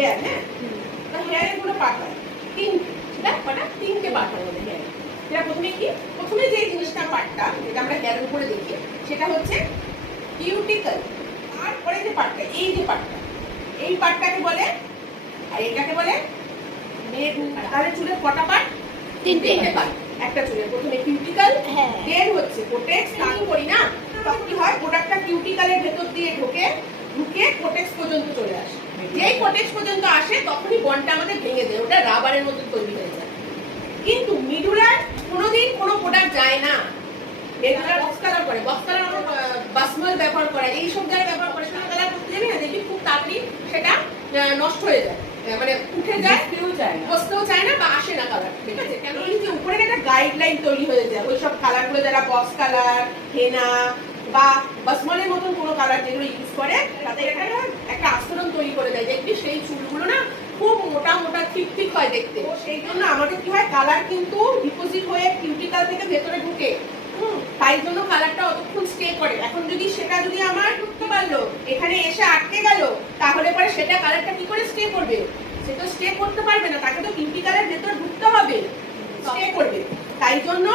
Hair, হ্যাঁ, হেয়ারের কোনো part হয় তিনটে, সেটা কটা? তিনটে পার্ট হয় আমাদের হেয়ার। সেটা প্রথমে যে জিনিসটা পার্টটা যেটা আমরা হেয়ারের উপরে দেখি সেটা হচ্ছে কিউটিকল। তারপরে যে পার্টটা, এই যে পার্টটা, এই পার্টটাকে বলে, আর এটাকে বলে তাহলে চুলের কটা পার্ট? তিনটে পার্ট। একটা চুলের প্রথমে কিউটিকল, দেন হচ্ছে কোটেক্স। আমি করি না, তখন কি হয়, প্রোডাক্টটা কিউটিকলের ভেতর দিয়ে ঢুকে কোটেক্স পর্যন্ত চলে আসে। যেই কোটেক্স পর্যন্ত আসে তখনই বন্ডটা আমাদের ভেঙে দেয়, ওটা রাবারের মতো তৈরি হয়ে যায়। কিন্তু মিডুলার কোনোদিন কোনো প্রোডাক্ট যায় না। মিডুলার বক্স কালার করে, বক্স কালার আমরা বাসমল ব্যবহার করে, এইসব যারা ব্যবহার করে সেটা কালার করতে যাবি না, দেখবি খুব তাড়াতাড়ি সেটা নষ্ট হয়ে যায়, মানে উঠে যায়, বসতেও চায় না বা আসে না কালার। ঠিক আছে, কেন এই যে উপরে একটা গাইডলাইন তৈরি হয়ে যায়, ওইসব কালারগুলো যারা বক্স কালার, হেনা বা বাসমলের মতন কোনো কালার যেগুলো ইউজ করে তাতে একটা আস্তরণ তৈরি করে দেয়। দেখবি সেই চুলগুলো না খুব মোটা মোটা ঠিক হয় দেখতে। সেই জন্য আমাদের কি হয়, কালার কিন্তু ডিপোজিট হয়ে কিউটিকল থেকে ভেতরে ঢুকে, তাই জন্য কালারটা অতক্ষণ স্টে করে। এখন সেটা যদি আমার ঢুকতে পারলো, এখানে এসে আটকে গেল, তাহলে পরে সেটা কালারটা কি করে স্টে করবে? সে তো স্টে করতে পারবে না, তাকে তো কিউটিকলের ভেতর ঢুকতে হবে, স্টে করবে। তাই জন্য